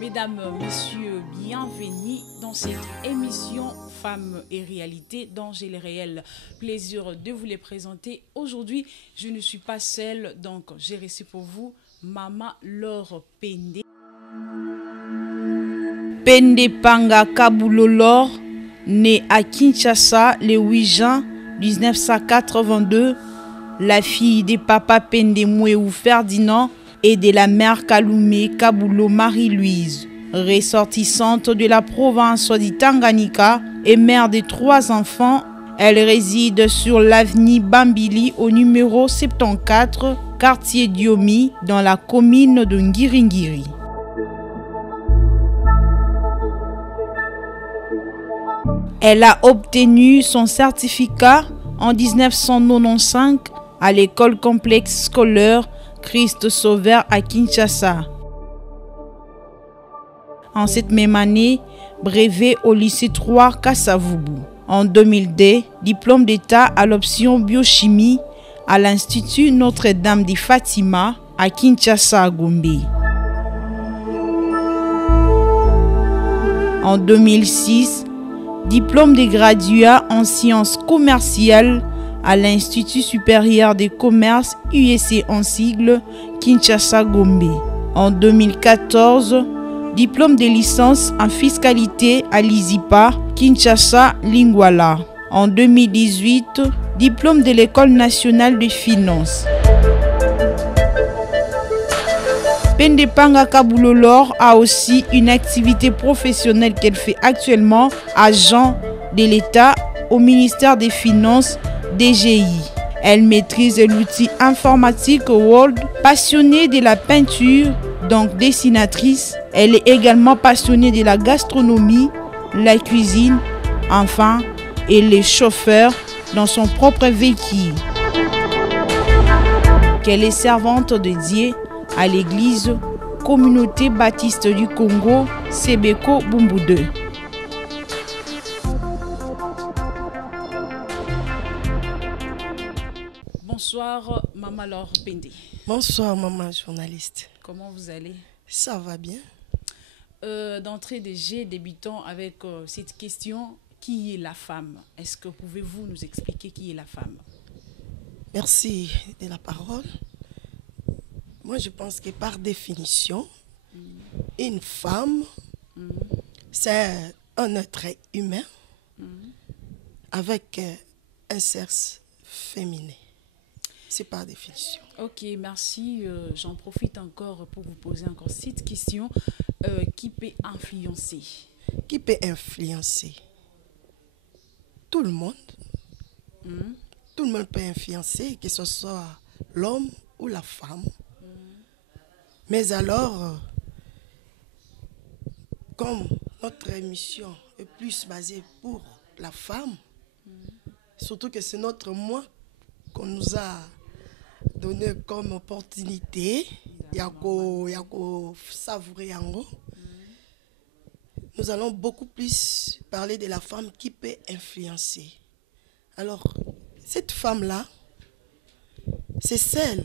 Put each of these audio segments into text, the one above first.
Mesdames, Messieurs, bienvenue dans cette émission Femmes et Réalité dont j'ai le réel plaisir de vous les présenter. Aujourd'hui, je ne suis pas seule, donc j'ai reçu pour vous Maman Laure Pende. Pende Panga Kabulo Laure, née à Kinshasa le 8 juin 1982, la fille des papas Pende Mouéou Ferdinand et de la mère Kaloumé Kabulo Marie-Louise, ressortissante de la province du Tanganyika et mère de 3 enfants. Elle réside sur l'avenue Bambili au numéro 74, quartier Diomi, dans la commune de Ngiringiri. Elle a obtenu son certificat en 1995 à l'école complexe scolaire Christ Sauveur à Kinshasa. En cette même année, brevet au lycée 3 Kassavubu. En 2002, diplôme d'état à l'option biochimie à l'Institut Notre-Dame de Fatima à Kinshasa, Gombe. En 2006, diplôme de graduat en sciences commerciales à l'Institut supérieur des commerces USC en sigle Kinshasa Gombe. En 2014, diplôme de licence en fiscalité à l'ISIPA Kinshasa Lingwala. En 2018, diplôme de l'École nationale de finances. Pende Panga Kabulo Laure a aussi une activité professionnelle qu'elle fait actuellement, agent de l'État au ministère des Finances DGI. Elle maîtrise l'outil informatique Word, passionnée de la peinture, donc dessinatrice. Elle est également passionnée de la gastronomie, la cuisine, enfin, et les chauffeurs dans son propre véhicule. Qu'elle est servante dédiée à l'église Communauté Baptiste du Congo, Sebeko Bumbu 2. Bonsoir, Maman Laure Pende. Bonsoir, maman journaliste. Comment vous allez? Ça va bien. D'entrée de jeu, débutons avec cette question. Qui est la femme? Est-ce que pouvez-vous nous expliquer qui est la femme? Merci de la parole. Moi, je pense que par définition, une femme, c'est un être humain avec un sexe féminin. C'est par définition. Ok, merci. J'en profite encore pour vous poser encore cette question. Qui peut influencer? Qui peut influencer? Tout le monde. Tout le monde peut influencer, que ce soit l'homme ou la femme. Mais alors, comme notre émission est plus basée pour la femme, surtout que c'est notre moi qu'on nous a donné comme opportunité, yako savourer yango. Nous allons beaucoup plus parler de la femme qui peut influencer. Alors, cette femme-là, c'est celle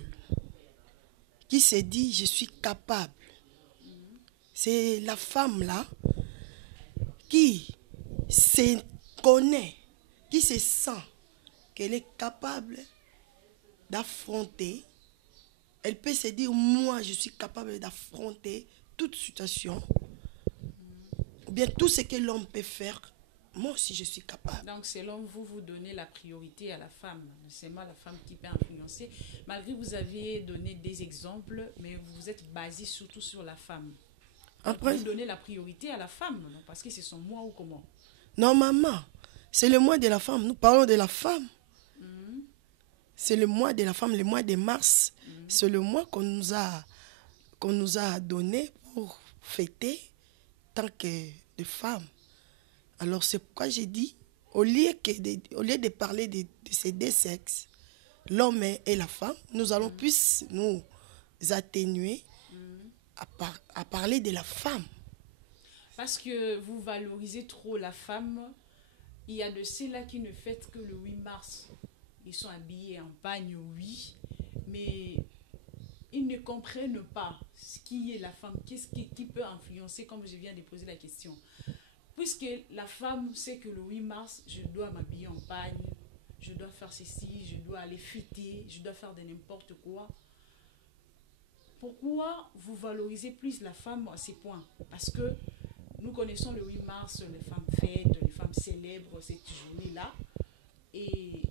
qui se dit « je suis capable ». C'est la femme-là qui se connaît qui se sent qu'elle est capable d'affronter, elle peut se dire, moi, je suis capable d'affronter toute situation, ou bien tout ce que l'homme peut faire, moi aussi, je suis capable. Donc, selon vous, vous donnez la priorité à la femme. C'est moi la femme qui peut influencer. Malgré que vous aviez donné des exemples, mais vous êtes basé surtout sur la femme. Après, vous donnez la priorité à la femme, non? Parce que c'est son moi ou comment? Non, maman, c'est le mois de la femme. Nous parlons de la femme. C'est le mois de la femme, le mois de mars. C'est le mois qu'on nous a donné pour fêter tant que de femmes. Alors c'est pourquoi j'ai dit, au lieu de parler de ces deux sexes, l'homme et la femme, nous allons plus nous atténuer à parler de la femme. Parce que vous valorisez trop la femme. Il y a de ceux-là qui ne fêtent que le 8 mars. Ils sont habillés en pagne, oui, mais ils ne comprennent pas ce qui est la femme, qu'est-ce qui peut influencer, comme je viens de poser la question. Puisque la femme sait que le 8 mars, je dois m'habiller en pagne, je dois faire ceci, je dois aller fêter, je dois faire de n'importe quoi. Pourquoi vous valorisez plus la femme à ces points? Parce que nous connaissons le 8 mars, les femmes fêtent, les femmes célèbrent cette journée-là. Et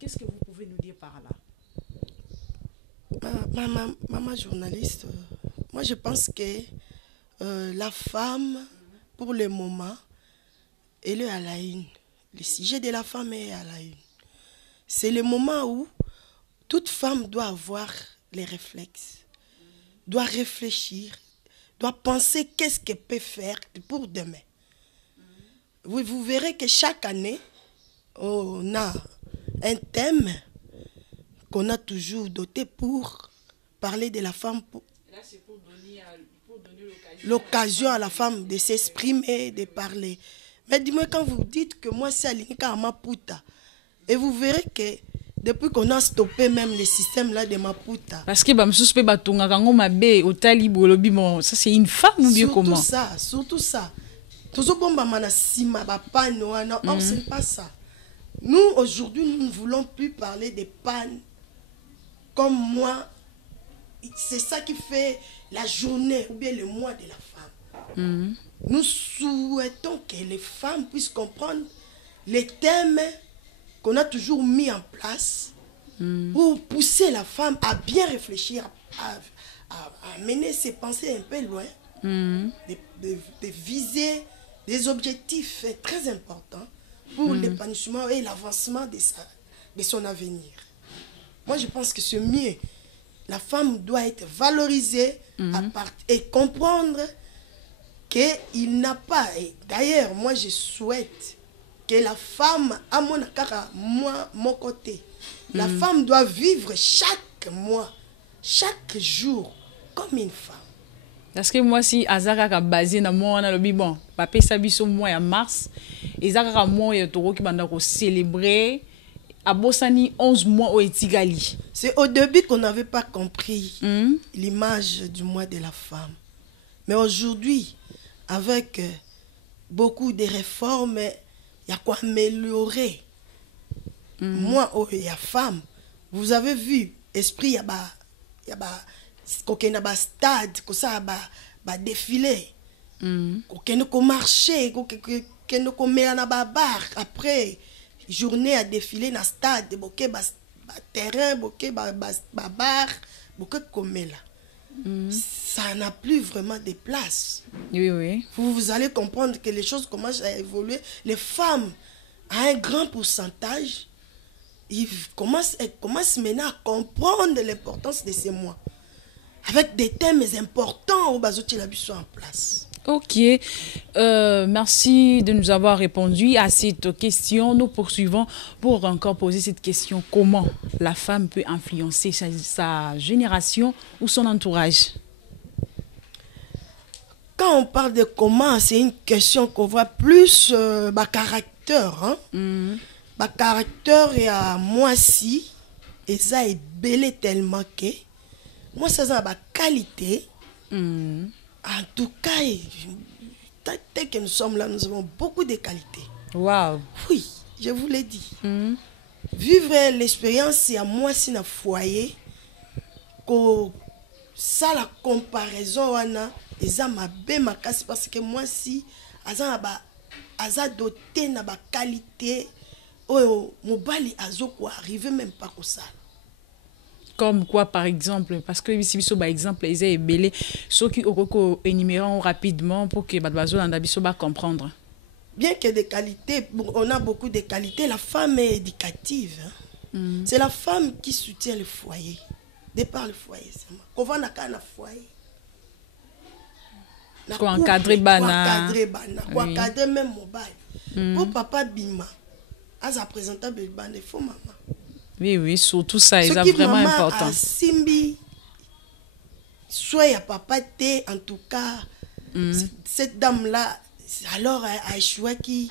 qu'est-ce que vous pouvez nous dire par là? Maman journaliste, moi je pense que la femme, pour le moment, elle est à la une. Le sujet de la femme est à la une. C'est le moment où toute femme doit avoir les réflexes, doit réfléchir, doit penser qu'est-ce qu'elle peut faire pour demain. Vous verrez que chaque année, on a un thème qu'on a toujours doté pour parler de la femme. Là, c'est pour donner l'occasion à la femme de s'exprimer, de parler. Mais dis-moi, quand vous dites que moi, c'est Alinka à Maputa, et vous verrez que depuis qu'on a stoppé même le système là de Maputa. Parce que ça c'est une femme ou bien comment? Surtout ça. Or, ce n'est pas ça. Nous, aujourd'hui, nous ne voulons plus parler des pannes comme moi. C'est ça qui fait la journée ou bien le mois de la femme. Nous souhaitons que les femmes puissent comprendre les thèmes qu'on a toujours mis en place pour pousser la femme à bien réfléchir, à mener ses pensées un peu loin, de viser des objectifs très importants pour l'épanouissement et l'avancement de son avenir. Moi, je pense que c'est mieux. La femme doit être valorisée et comprendre qu'il n'a pas... D'ailleurs, moi, je souhaite que la femme, à mon côté, la femme doit vivre chaque mois, chaque jour, comme une femme. Parce que moi, si Azaka a basé dans moi, on a le bon, papa s'habille mois en mars, et Azaka moi et Toro qui va célébrer à Bossani 11 mois au Etigali. C'est au début qu'on n'avait pas compris l'image du mois de la femme. Mais aujourd'hui, avec beaucoup de réformes, il y a quoi améliorer. Moi, il y a femme. Vous avez vu, esprit, il y a stade, défilé, marché, après journée à défiler dans stade, terrain, bar, ça n'a plus vraiment de place. Oui. Vous allez comprendre que les choses commencent à évoluer. Les femmes, à un grand pourcentage, ils commencent maintenant à comprendre l'importance de ces mois. Avec des thèmes importants au Bazotti Labusso en place. Ok. Merci de nous avoir répondu à cette question. Nous poursuivons pour encore poser cette question. Comment la femme peut influencer sa génération ou son entourage? Quand on parle de comment, c'est une question qu'on voit plus caractère. Caractère et à moi si, et ça est belé tellement que moi ça a ma qualité. En tout cas, tel que nous sommes là, nous avons beaucoup de qualités. Wow. Oui, je vous l'ai dit. Vivre l'expérience à moi si na foyer, que ça la comparaison wana, eza mabe makasi parce que moi si aza doté na ba qualité, oh mobali azoko arriver même pas comme ça. Comme quoi, par exemple? Parce que ici, par exemple, ils ont belé, ceux qui ont énuméré rapidement pour que Badbazo Landabiso va comprendre. Bien que des qualités, on a beaucoup de qualités, la femme est éducative. Hein. C'est la femme qui soutient le foyer. Départ le foyer, c'est moi. Qu'on va dans le foyer. Pour encadrer Bana. Pour encadrer même mobile. Pour papa Bima, à sa présentable, il faut maman. Oui, oui, surtout ça, c'est vraiment important. Simbi, soit il y a papa T, en tout cas, cette dame-là, alors a échoué qui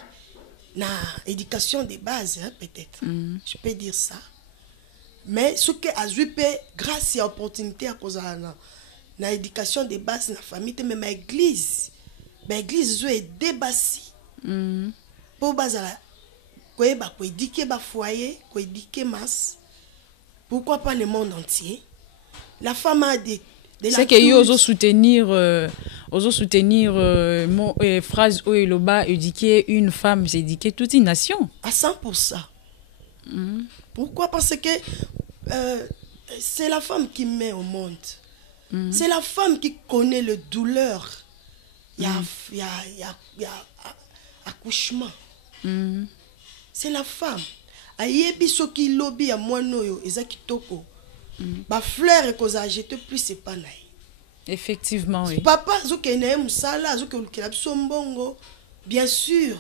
na éducation de base, hein, peut-être. Je peux dire ça. Mais ce que a joué, grâce à l'opportunité à cause de la éducation de base, na famille, mais ma église, est débassée. Pour base à la ko éduquer ba foyer, ko éduquer masse. Pourquoi pas le monde entier? La femme a des c'est que yo oso soutenir mon phrase où il va éduquer une femme, c'est éduquer toute une nation à 100%. Pourquoi? Parce que c'est la femme qui met au monde. C'est la femme qui connaît le douleur. Il y a accouchement. C'est la femme. Ayebi soki lobby ya mwanoyo ezaki toko. Ba fleur ko za jeter plus c'est pas naï. Effectivement oui. Papa zokene musala zokelukela biso mbongo. Bien sûr.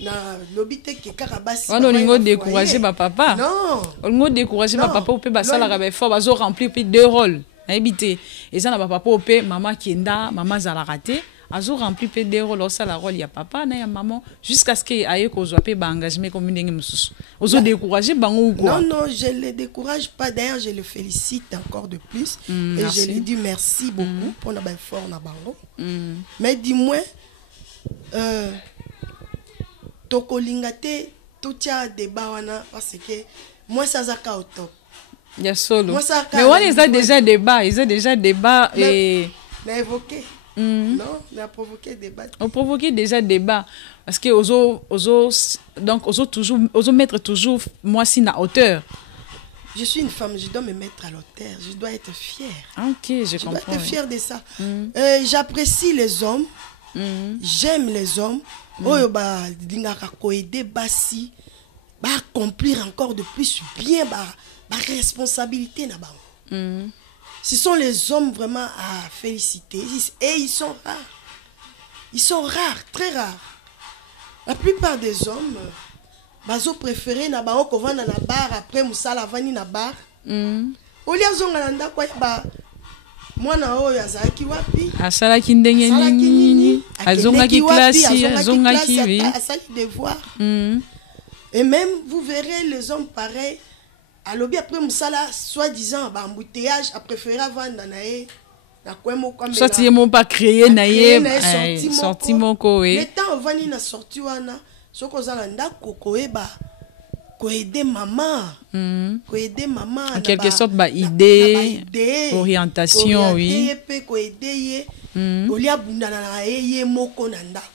Na lobby te ke karabasi. On a décourager ba papa. Non. On a décourager ba papa ou pe ba sala ka fort bazo remplir puis deux rôles. Habité. Et ça na ba papa ou pe maman kienda, maman zala raté. Azo rempli pe des rôles ça la rôle ya papa na ya maman jusqu'à ce que aye ko zo pe ba engagement comme ndenge mususu ozo décourager bango ou quoi? Non, je le décourage pas, d'ailleurs je le félicite encore de plus et merci. Je lui dis merci beaucoup pour na ba effort na bango. Mais dis-moi tokolingate totia débat wana parce que moi ça zaka au top. Ya solo. Mais on les a déjà débat, ils ont déjà débat et l'a évoqué. Non, on a provoqué débat. On provoquait déjà débat parce que donc oso mettre toujours moi si na hauteur. Je suis une femme, je dois me mettre à l'auteur, je dois être fière. Ok, je comprends. Je dois être fière de ça. J'apprécie les hommes, j'aime les hommes. Oyo ba dingaka ko aider basi ba accomplir encore de plus bien ba responsabilité na ba. Ce sont les hommes vraiment à féliciter. Et ils sont rares. Ils sont rares, très rares. La plupart des hommes, bazo préféré na ba ko vanda na bar après musala vani na bar. Olia zonga nda kwa ba mwana oyo azaki wapi? Asala ki ndenge nini? Azonga ki classe, azonga ki oui. Asali devoir. Et même vous verrez les hommes pareils. Alors bien après musala soi-disant ba embouteillage a préféré vendre nae na kwemo comme ça c'est mon pas créer nae sorti moko oui. Le temps vani na sorti wana soko zala ndako ko eba ko aider maman en quelque sorte ba idée orientation oui ko aider olia bundana na ye moko na ndako.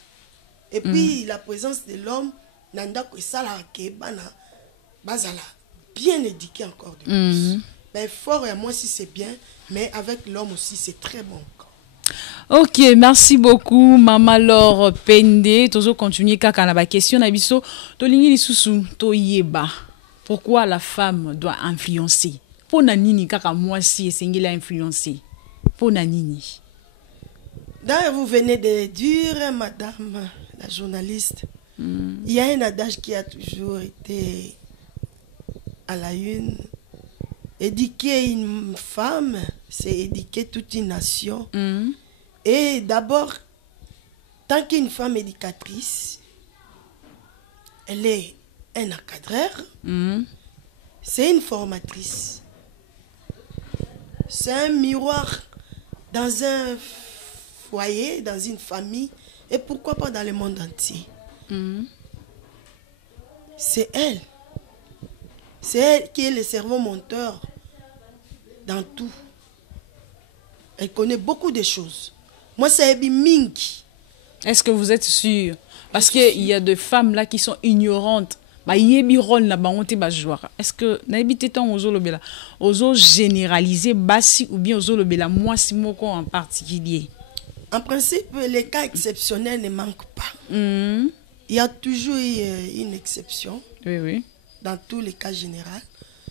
Et puis la présence de l'homme na ndako esala ke bana bazala bien éduqué encore de plus. Ben, fort et moi si c'est bien, mais avec l'homme aussi c'est très bon. Ok, merci beaucoup Maman Laure Pende. Tozo continuer kaka na ba question na biso. To lingi lisusu to yeba. Pourquoi la femme doit influencer? Pona nini kaka moi si esengela influencer? Pona nini? D'ailleurs vous venez de dire madame la journaliste. Il y a un adage qui a toujours été à la une. Éduquer une femme, c'est éduquer toute une nation. Et d'abord, tant qu'une femme éducatrice, elle est un encadreur, c'est une formatrice. C'est un miroir dans un foyer, dans une famille, et pourquoi pas dans le monde entier. c'est elle. C'est elle qui est le cerveau monteur dans tout. Elle connaît beaucoup de choses. Moi, c'est Ebi Mingi. Est-ce que vous êtes sûr? Parce qu'il y a des femmes là qui sont ignorantes. Est-ce que ozo généraliser basi ou bien ozo lobela moi si moko en particulier? En principe, les cas exceptionnels ne manquent pas. Il y a toujours une exception. Oui, oui. Dans tous les cas généraux.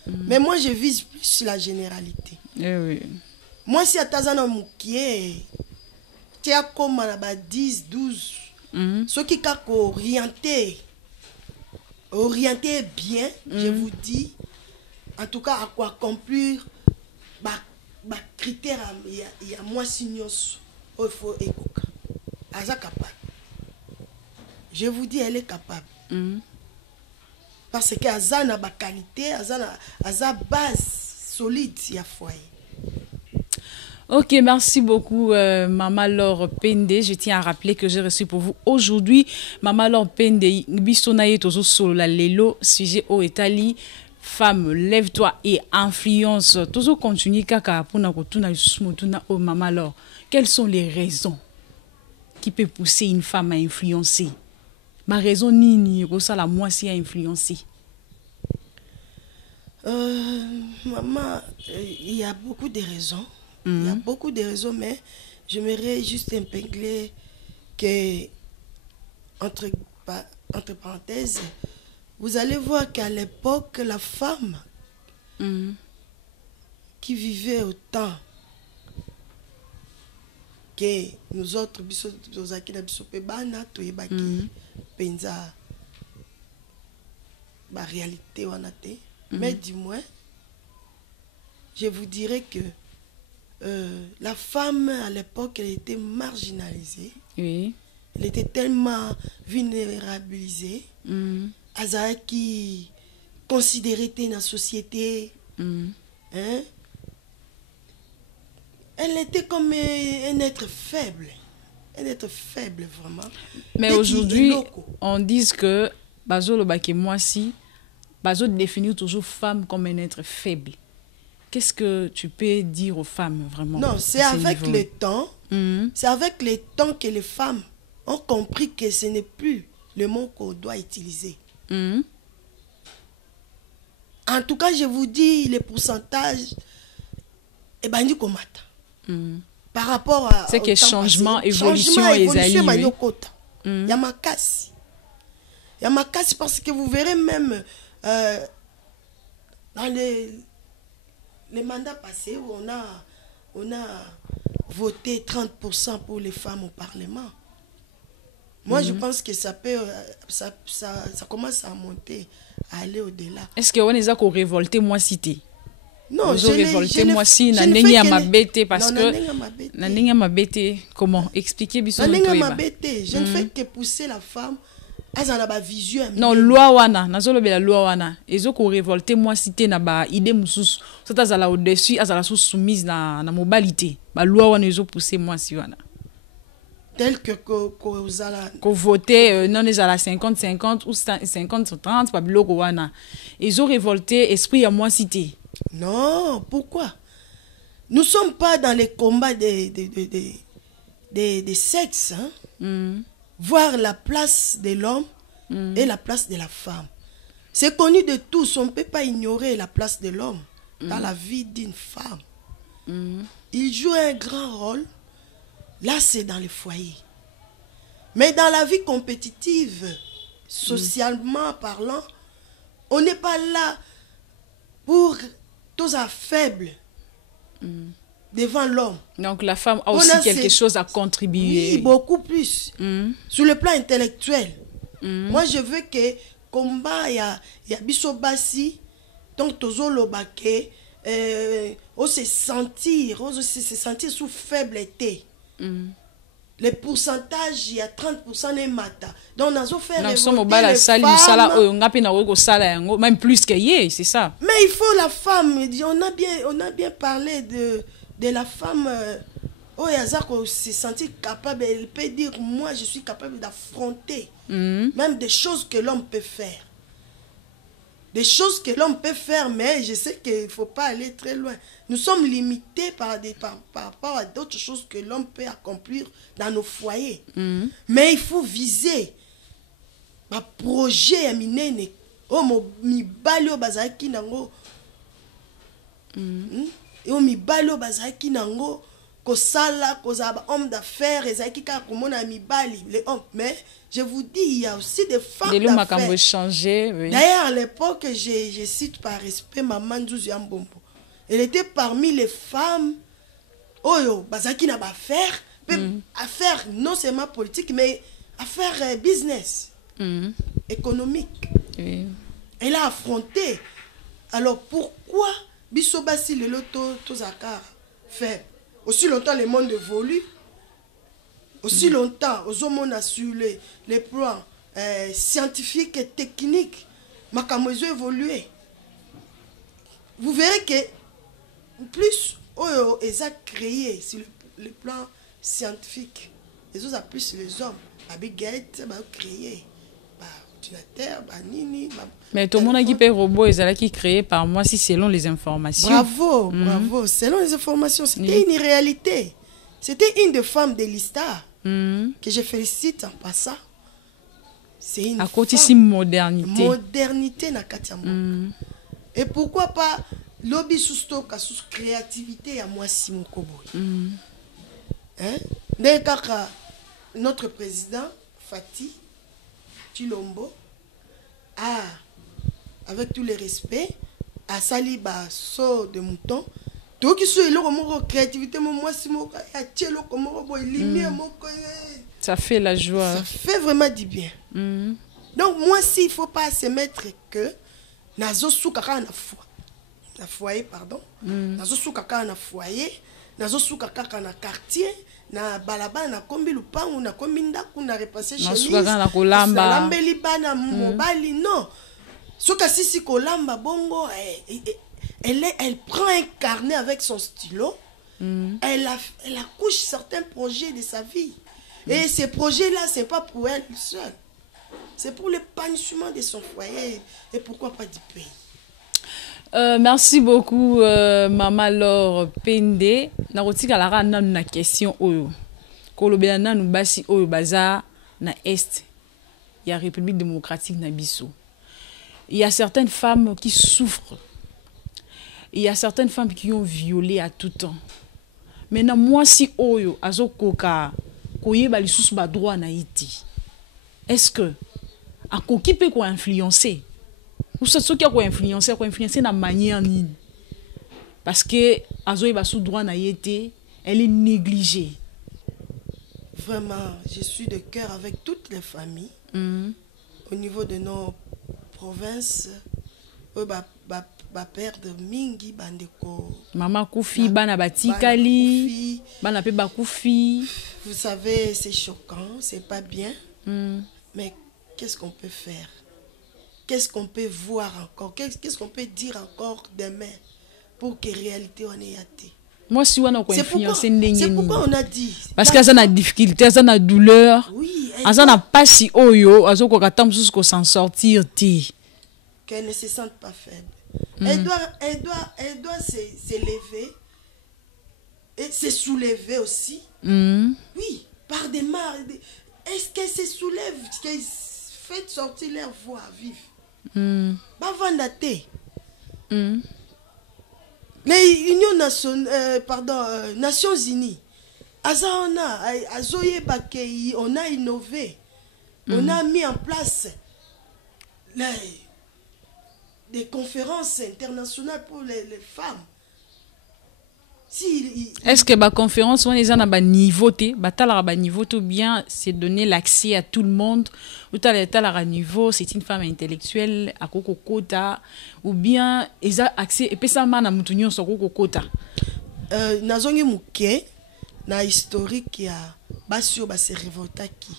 Mais moi, je vise plus la généralité. Oui. Moi, si à Tazana Moukié, tu as comme 10, 12, ceux qui sont orientés bien, je vous dis, en tout cas, à quoi accomplir, critère, il y a moi, signos, il faut écouter. Elle est capable. Je vous dis, elle est capable. Parce que Azana a qualité, Azana base solide, il y a foyer. Ok, merci beaucoup, Maman Laure Pende. Je tiens à rappeler que j'ai reçu pour vous aujourd'hui Maman Laure Pende. Bisonaye tozo solo la lelo sujet au Italie. Femme, lève-toi et influence. Tozo continue kaka pour na kotuna smotuna au Maman Laure. Quelles sont les raisons qui peuvent pousser une femme à influencer? Ma raison ni ça la moi si à influencer. Maman, il y a beaucoup de raisons. Il y a beaucoup de raisons, mais j'aimerais juste épingler que, entre parenthèses, vous allez voir qu'à l'époque, la femme qui vivait au temps que nous autres, penza réalité, mais du moins, je vous dirais que la femme, à l'époque, elle était marginalisée. Oui. Elle était tellement vulnérabilisée. Elle qui considérée dans la société. Hein? Elle était comme un être faible. Un être faible, vraiment. Mais aujourd'hui, on dit que Bazo Lobake, moi si, Bazo définit toujours femme comme un être faible. Qu'est-ce que tu peux dire aux femmes vraiment? Non, c'est avec le temps. C'est avec le temps que les femmes ont compris que ce n'est plus le mot qu'on doit utiliser. En tout cas, je vous dis, les pourcentages, et ben, par rapport à... C'est que changement, évolution et il y a ma casse. Il y a ma casse parce que vous verrez même dans les mandats passés où on a voté 30% pour les femmes au Parlement. Moi, je pense que ça commence à monter, à aller au-delà. Est-ce que on est à révolter moi cité? Non, je révolté moi si na nengi à ma bête parce que na nengi à ma bête comment expliquer biso na nengi ma bête, je ne fais que pousser la femme à sa vision. Non, loi wana na zolo bela loi wana ezo ko révolter moi cité na ba idée mususu ça azala au-dessus azala sous soumise na mobilité ba loi wana ezo pousser moi si wana tel que voter non les à la 50-50 ou 50-30 pas biloko wana ezo révolter esprit à moi cité. Non, pourquoi? Nous ne sommes pas dans les combats des sexes. Hein? Voir la place de l'homme et la place de la femme. C'est connu de tous. On ne peut pas ignorer la place de l'homme dans la vie d'une femme. Il joue un grand rôle. Là, c'est dans le foyer. Mais dans la vie compétitive, socialement parlant, on n'est pas là pour tous à faible devant l'homme. Donc la femme a aussi quelque chose à contribuer. Oui, beaucoup plus. Sur le plan intellectuel. Moi, je veux que combat y a bisobasi donc tozo lobake on se sentir sous faiblesse. Les pourcentages, il y a 30% de mata. Donc, on a fait révolter les femmes. Même plus que hier, c'est ça. Mais il faut la femme. On a bien parlé de la femme. Se sentir capable. Elle peut dire, moi, je suis capable d'affronter même des choses que l'homme peut faire. des choses que l'homme peut faire, mais je sais qu'il ne faut pas aller très loin. Nous sommes limités par rapport à d'autres choses que l'homme peut accomplir dans nos foyers. Mais il faut viser un projet à minene. Oh, mi bali o bazaki nango. Et mi bali o bazaki nango. Kosala, kozaba homme d'affaires, ezaki ka komona mi bali les hommes. Mais je vous dis, il y a aussi des femmes d'affaires. Oui. D'ailleurs, à l'époque, je cite par respect Maman Nzouzi Mbombo. Elle était parmi les femmes, oh, bazaki na ba affaires, affaires non seulement politiques, mais affaires business, économique. Oui. Elle a affronté. Alors pourquoi Bisobasi le loto tozaka fait aussi longtemps le monde évolue, aussi longtemps aux hommes sur les plans scientifiques et techniques, makambo évolué. Vous verrez que plus ils ont créé sur le plan scientifique, les autres plus les hommes, Abigail a créé. Mais tout le monde qui paye robot, ils qui créé par moi si selon les informations. Bravo, bravo. Selon les informations, c'était une réalité. C'était une des femmes de l'Istar que je félicite en passant. C'est une à côté de modernité. Modernité na katiamo. Et pourquoi pas lobby sous stock sous créativité à moi Simon Koboy. Hein? Notre président Fatih Chilombo a, avec tous les respects, a sali ba so de mouton. Tout qui soit là, créativité, moi si moi ça fait la joie. Ça fait vraiment du bien. Donc moi si il faut pas se mettre que nazo sou kaka na foyer pardon. Nazo sou kaka na foyer, nazo sou kaka na quartier. Na balaba na kombi lupangu na kombi ndaku na repasser chemise na kolamba lambeli bana mobali non soka sisi kolamba bongo elle prend un carnet avec son stylo elle accouche certains projets de sa vie et ces projets là c'est pas pour elle seule, c'est pour l'épanouissement de son foyer et pourquoi pas du pays. Merci beaucoup, Maman Laure Pende. Na rotika la rana na question oyo. Kolobela na nubasi oyo baza na est. Il y a République démocratique na biso. Il y a certaines femmes qui souffrent. Il y a certaines femmes qui ont violé à tout temps. Maintenant moi si oyo azokoka koyeba lisusu ba droit na iti. Est-ce que a koki pe ko influencer? Ou ce qui a influencé la manière nini. Parce que Azoé ba sous droit na yété, elle est négligée. Vraiment, je suis de cœur avec toutes les familles. Au niveau de nos provinces, ba père de Mingi bandeko. Maman Koufi, bana batikali, bana pe ba Koufi. Vous savez, c'est choquant, c'est pas bien. Mais qu'est-ce qu'on peut faire? Qu'est-ce qu'on peut voir encore? Qu'est-ce qu'on peut dire encore demain pour que réalité on ait hâté? Moi, si on a influencé, c'est pourquoi on a dit. Parce qu'il y a des difficultés, il y a des douleurs. Oui. Il y a pas si oyo, il y a des s'en sortir. Qu'elle ne se sente pas faible. Elle doit s'élever et se soulever aussi. Oui, par des marres. Est-ce qu'elle se soulève? Qu'elle fait sortir leur voix vive? Bavandate. Les Nations Unies, on a innové, on a mis en place des conférences internationales pour les femmes. Est-ce que la conférence, on est à niveau, niveau tout bien, c'est donner l'accès à tout le monde, ou à niveau, c'est une femme intellectuelle à Kokokota, ou bien ils ont accès et puis ça m'a na mutunyo sur Kokokota. Nazongi muke na historique ya basio base révoltaki.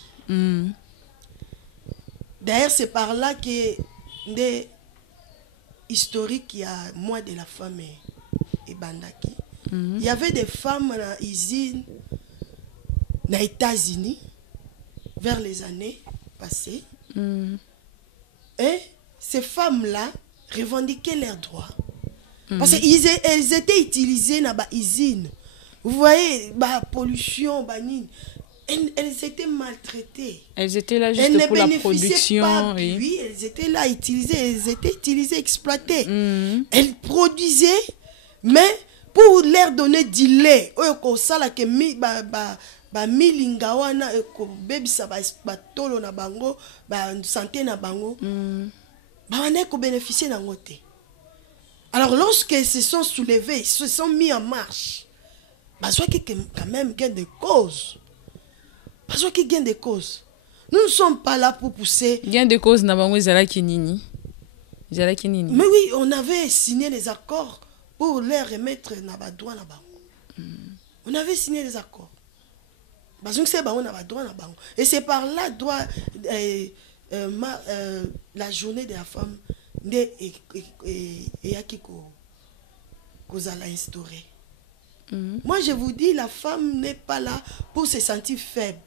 D'ailleurs c'est par là que des historiques il y a mois de la femme et bandaki. Il y avait des femmes dans usine aux États-Unis vers les années passées. Et ces femmes-là, revendiquer leurs droits. Parce qu'elles étaient utilisées dans les usines. Vous voyez, la pollution, elles étaient maltraitées. Elles étaient là juste pour la production. Pas, oui, elles étaient là utilisées, exploitées. Elles produisaient, mais pour leur donner du lait, milinga wana bebisa ba tolo na bango ba santé na bango ba ko bénéficier na ngote. Alors lorsqu'ils se sont soulevés, ils se sont mis en marche, bah soit qui quand même gain de cause. Bah soit qui gain de cause. Nous ne sommes pas là pour pousser gain de cause na bango ezala kinini. Mais oui, on avait signé les accords pour les remettre na ba droit na bango. On avait signé les accords. Et c'est par là doit la journée de la femme qu'on a instauré. Moi je vous dis, la femme n'est pas là pour se sentir faible.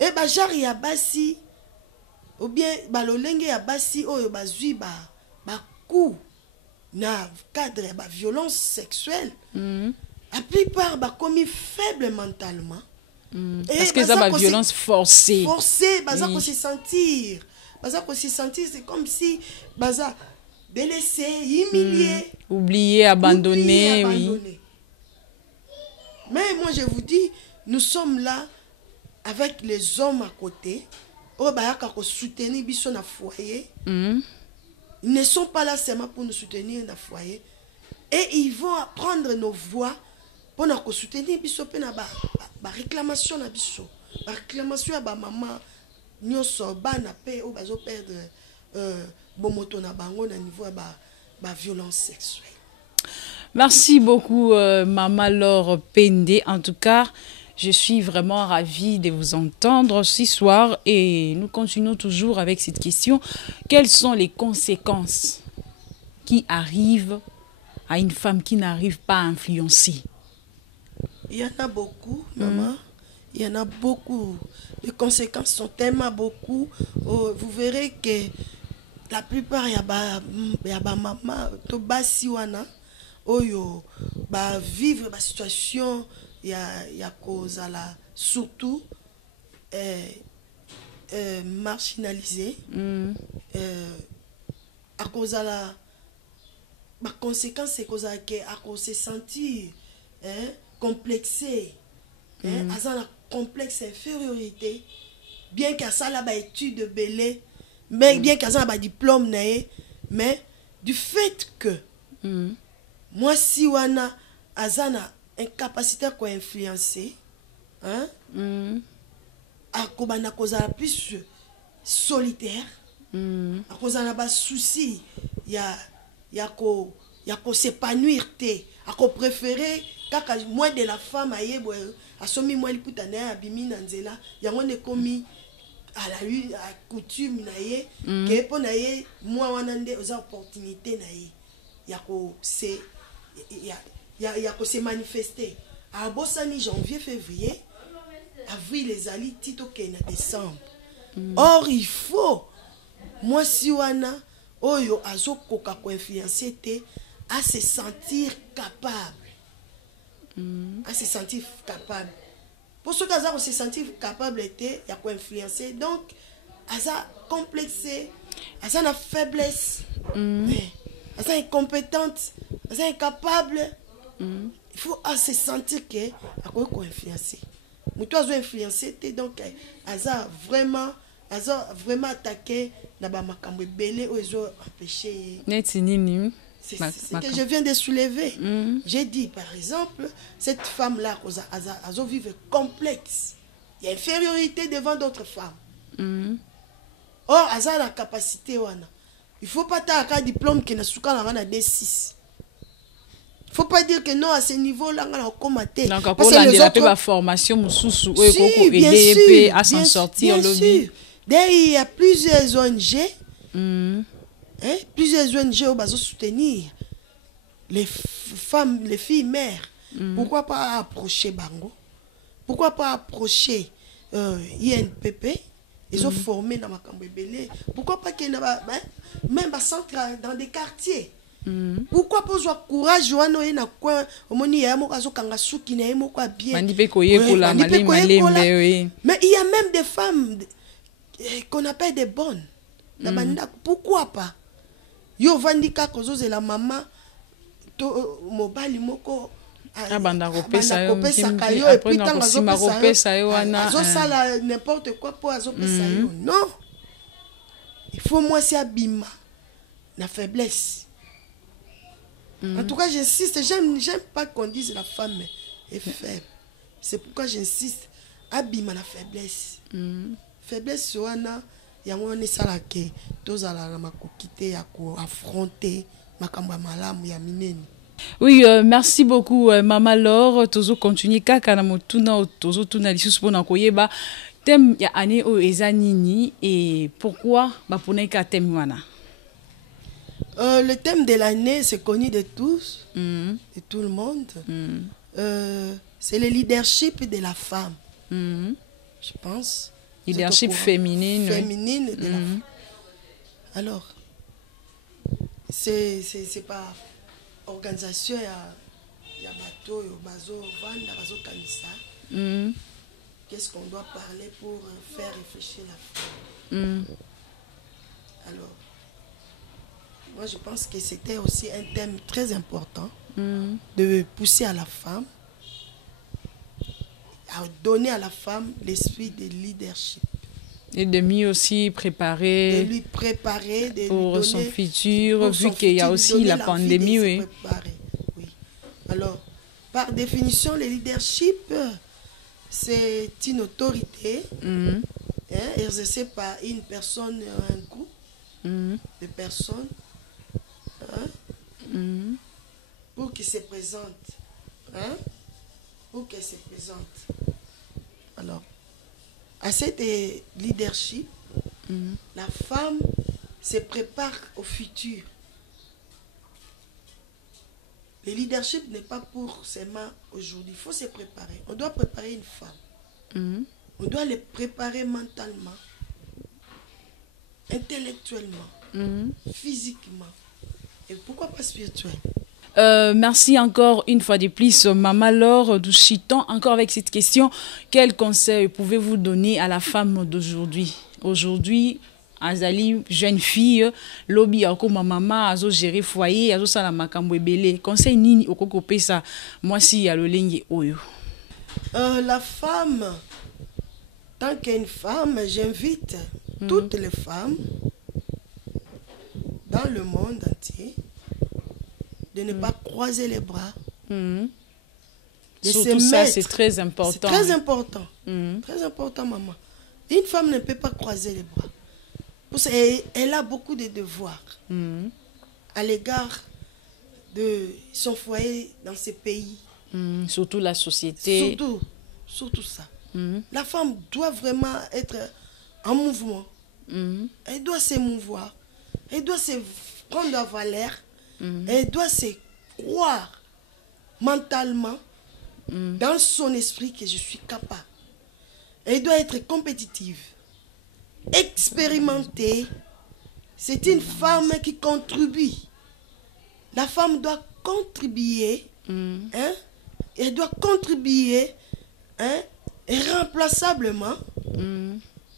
Et genre ya basi ou bien balolenge ya basi oyo bazui ba coup na cadre ba violence sexuelle. La plupart ba commis faible mentalement. Parce que ça va violence forcée. Forcée, baza ko se sentir. Baza ko se sentir, c'est comme si baza délaissé, humilié, oublié, abandonné, oui. Mais moi je vous dis, nous sommes là avec les hommes à côté. Oh bayaka ko soutenir biso na foyer. Ils ne sont pas là seulement pour nous soutenir dans le foyer. Et ils vont prendre nos voix pour nous soutenir biso pe na ba réclamation na biso. Ba réclamation à ba maman nyoso bana pe o bazo perdre bomoto na bango na niveau ba violence sexuelle. Merci beaucoup Maman Laure Pende. En tout cas, je suis vraiment ravie de vous entendre ce soir et nous continuons toujours avec cette question. Quelles sont les conséquences qui arrivent à une femme qui n'arrive pas à influencer? Il y en a beaucoup, maman. Il y en a beaucoup. Les conséquences sont tellement beaucoup. Oh, vous verrez que la plupart, il y a ba maman, to basi wana, oyo, ba vivre la situation, il y a cause à la, surtout, marginalisée, à cause à la, ma conséquence, c'est cause à cause se sentir, complexé, à la complexe infériorité, bien qu'à ça là ba étude de belé, mais bien qu'à ça ba diplôme naé, mais du fait que moi si wana azana incapacité à influencer, à kobana cause plus solitaire, à cause na ba souci, ya ko s'épanouir te, à ko préférer kaka moi de la femme aye boy asomi moi liputane abimi na nzela yango ne komi à la lui à coutume na ye ke po na ye moi wana nde aux opportunités na ye ya ko se manifester a bosani janvier février avril les ali tito ke na décembre. Or il faut moi si wana oyo azokoka ko influencer te à se sentir capable. À se sentir capable. Pour ceux qui ont se sentir capable, il y a quoi influencer. Donc, à ça complexé, à ça la faiblesse, à ça incompétente, à ça incapable. Il faut à se sentir que à quoi influencer. Mais toi, tu as influencé, donc à ça vraiment attaqué, na ba makambo belé ou ils ont empêché. C'est ce que je viens de soulever. J'ai dit, par exemple, cette femme-là, elle vit complexe. Il y a infériorité devant d'autres femmes. Or, elle a la capacité. Il ne faut pas avoir un diplôme qui n'a pas D6. Il ne faut pas dire que non, à ce niveau-là, on a commenté. Donc, pour la formation, aider à s'en sortir. Bien sûr. Il y a plusieurs ONG. Plusieurs ONG ont soutenir les femmes, les filles mères. Pourquoi pas approcher Bango? Pourquoi pas approcher INPP, Ils ont formé dans ma Belé. Pourquoi pas qu'il y ait même un centre dans des quartiers? Pourquoi pas avoir courage? Mais il y a même des femmes qu'on appelle des bonnes. Pourquoi pas? Yo vandika kozo la maman to mobali moko abanda kopesa yo et puis tant azopesa yo azosala n'importe quoi pour azopesa yo. Non, il faut moi c'est abima la faiblesse. En tout cas j'insiste, j'aime pas qu'on dise la femme est faible. C'est pourquoi j'insiste, abima la faiblesse. Faiblesse wana yango ne sala ke tozala na makokite ya ko affronter makambo ya malamu ya minene. Oui, merci beaucoup Mama Laure. Tozo continue kaka na motuna tozo tuna lisusu pona koyeba thème ya année o eza nini et pourquoi ba pona ka thème wana. Le thème de l'année c'est connu de tous, de tout le monde. C'est le leadership de la femme. Je pense. Leadership féminine. Féminine de la femme. Alors, c'est pas organisation ya bateau, bazo vanda, bazo kanisa. Qu'est-ce qu'on doit parler pour faire réfléchir la femme? Alors, moi je pense que c'était aussi un thème très important de pousser à la femme, à donner à la femme l'esprit de leadership. Et de mieux aussi préparer, de lui préparer pour son futur, vu qu'il y a aussi la pandémie. Oui. Alors, par définition, le leadership, c'est une autorité exercée par une personne, un groupe de personnes, pour qu'il se présente. Pour qu'elle se présente. Alors, à cette leadership, la femme se prépare au futur. Le leadership n'est pas pour seulement aujourd'hui. Il faut se préparer. On doit préparer une femme. On doit les préparer mentalement, intellectuellement, physiquement. Et pourquoi pas spirituellement? Merci encore une fois de plus, Mama Laure Douchiton. Encore avec cette question, quel conseil pouvez-vous donner à la femme d'aujourd'hui? Aujourd'hui, Azali, jeune fille, lobby ako maman, azo gérer foyer, azo sala makambo ebele. Conseil nini okoko pesa moi si ya lolenge oyo? La femme, tant qu'une femme, j'invite toutes les femmes dans le monde entier de ne pas croiser les bras. Surtout ça, c'est très important. C'est très important. Très important, maman. Une femme ne peut pas croiser les bras. Parce qu'elle a beaucoup de devoirs à l'égard de son foyer dans ce pays. Surtout la société. Surtout ça. La femme doit vraiment être en mouvement. Elle doit se mouvoir. Elle doit se prendre la valeur. Elle doit se croire mentalement dans son esprit que je suis capable. Elle doit être compétitive, expérimentée. C'est une femme qui contribue. La femme doit contribuer. Elle doit contribuer irremplaçablement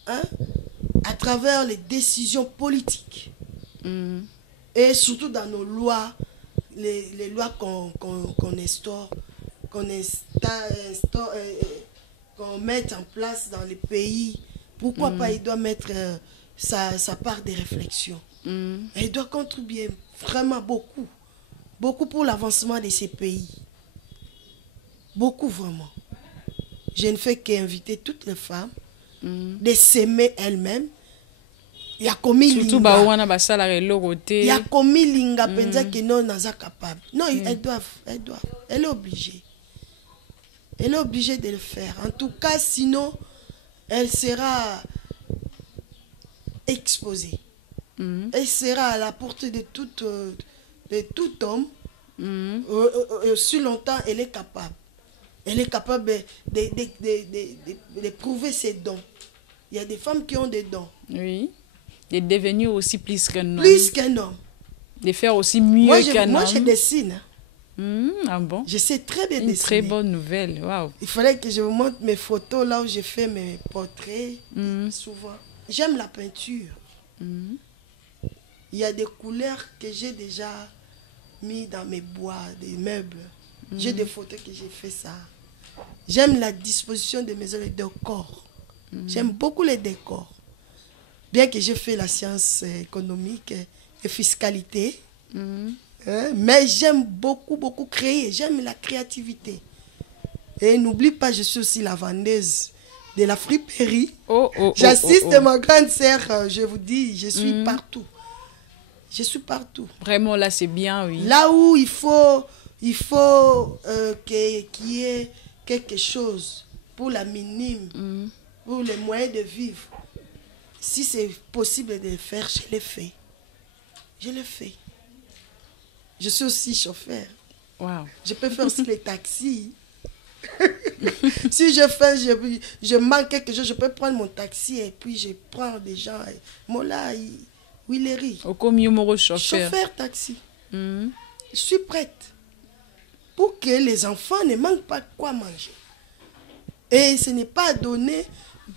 à travers les décisions politiques. Et surtout dans nos lois, les lois qu'on instaure, qu'on mette en place dans les pays. Pourquoi pas il doit mettre sa part de réflexion. Il doit contribuer vraiment beaucoup. Beaucoup pour l'avancement de ces pays. Beaucoup vraiment. Je ne fais qu'inviter toutes les femmes de s'aimer elles-mêmes. Il y a commis surtout linga. Il y a commis linga penza que non naza capable. Non, elles doivent. Elle est obligée. Elle est obligée de le faire. En tout cas, sinon, elle sera exposée. Elle sera à la portée de tout homme. Si longtemps, elle est capable. Elle est capable de prouver ses dons. Il y a des femmes qui ont des dons. Oui. Et devenir aussi plus qu'un homme. Plus qu'un homme. De faire aussi mieux qu'un homme. Moi, je dessine. Ah bon? Je sais très bien Une dessiner. très bonne nouvelle. Waouh. Il fallait que je vous montre mes photos là où j'ai fait mes portraits. Souvent. J'aime la peinture. Il y a des couleurs que j'ai déjà mis dans mes bois, des meubles. J'ai des photos que j'ai fait ça. J'aime la disposition des maisons, les décors. J'aime beaucoup les décors. Bien que j'ai fait la science économique et fiscalité, mais j'aime beaucoup, beaucoup créer. J'aime la créativité. Et n'oublie pas, je suis aussi la vendeuse de la friperie. J'assiste ma grande sœur, je vous dis, je suis partout. Je suis partout. Vraiment, là, c'est bien, oui. Là où il faut qu'il y ait quelque chose pour la minime, pour les moyens de vivre. Si c'est possible de le faire, je le fais. Je le fais. Je suis aussi chauffeur. Wow. Je peux faire aussi les taxis. Si je manque quelque chose, je peux prendre mon taxi et puis je prends des gens. Mola, Willery. Chauffeur taxi. Je suis prête pour que les enfants ne manquent pas de quoi manger. Et ce n'est pas donné.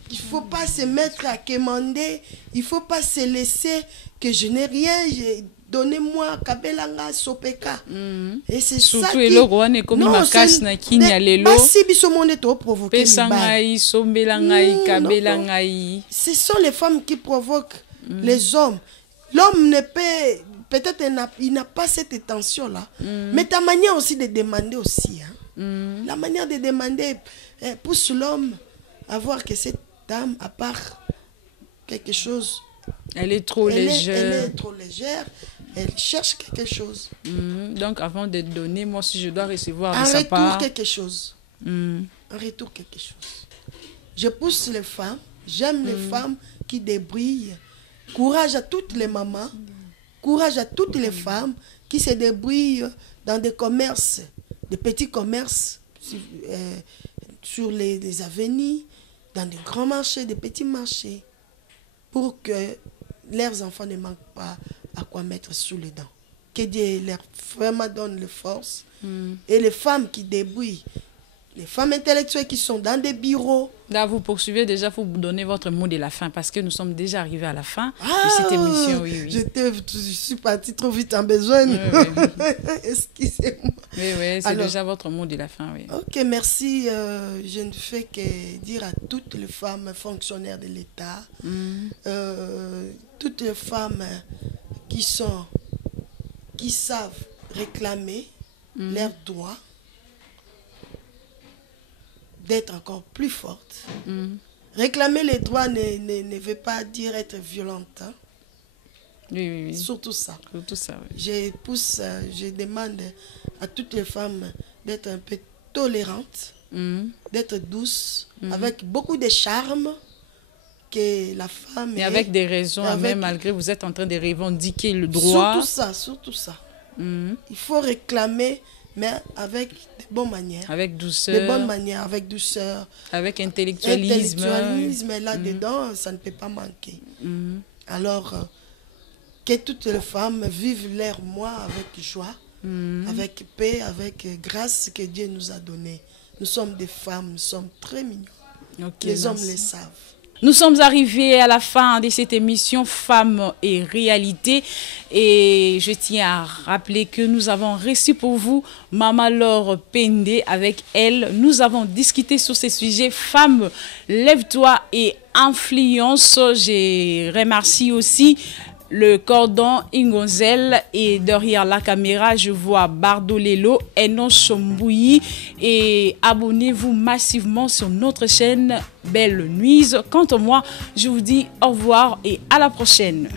Il ne faut pas se mettre à quémander. Il ne faut pas se laisser que je n'ai rien. Donnez-moi Kabelanga Sopeka. Et c'est ça qui... Non, ce sont les femmes qui provoquent les hommes. L'homme ne peut... Peut-être il n'a pas cette intention-là. Mais ta manière aussi de demander aussi. La manière de demander pousse l'homme à voir que cette dame, à part quelque chose... Elle est trop légère. Elle est trop légère. Elle cherche quelque chose. Donc, avant de donner, moi, si je dois recevoir un de sa part... quelque chose. Un retour quelque chose. Je pousse les femmes. J'aime les femmes qui débrouillent. Courage à toutes les mamans. Courage à toutes les femmes qui se débrouillent dans des commerces, des petits commerces, sur les avenirs, dans des grands marchés, des petits marchés, pour que leurs enfants ne manquent pas à quoi mettre sous les dents. Que Dieu leur vraiment donne les forces. Et les femmes qui débrouillent, les femmes intellectuelles qui sont dans des bureaux. Là, vous poursuivez déjà, vous donner votre mot de la fin, parce que nous sommes déjà arrivés à la fin de cette émission. Oui, oui. Je suis partie trop vite en besoin. Oui. Excusez-moi. Oui, c'est déjà votre mot de la fin. Oui. Ok, merci. Je ne fais que dire à toutes les femmes fonctionnaires de l'État, toutes les femmes qui savent réclamer leurs droits, d'être encore plus forte. Réclamer les droits ne veut pas dire être violente. Hein? Oui. Surtout ça. Surtout ça, oui. Je demande à toutes les femmes d'être un peu tolérantes, d'être douces, avec beaucoup de charme, que la femme... Et avec des raisons, même malgré vous êtes en train de revendiquer le droit. Surtout ça. Il faut réclamer, mais avec de bonnes manières. Avec douceur. De bonnes manières, avec douceur. Avec intellectualisme. Intellectualisme, là-dedans, ça ne peut pas manquer. Alors, que toutes les femmes vivent leur mois avec joie, avec paix, avec grâce que Dieu nous a donnée. Nous sommes des femmes, nous sommes très mignons. Les hommes le savent. Nous sommes arrivés à la fin de cette émission Femmes et Réalité et je tiens à rappeler que nous avons reçu pour vous Maman Laure Pende. Avec elle, nous avons discuté sur ce sujet Femmes, lève-toi et influence. Je remercie aussi le cordon Ingonzel et derrière la caméra, je vois Bardolelo, Enon Chombouyi et abonnez-vous massivement sur notre chaîne Belle Nuise. Quant à moi, je vous dis au revoir et à la prochaine.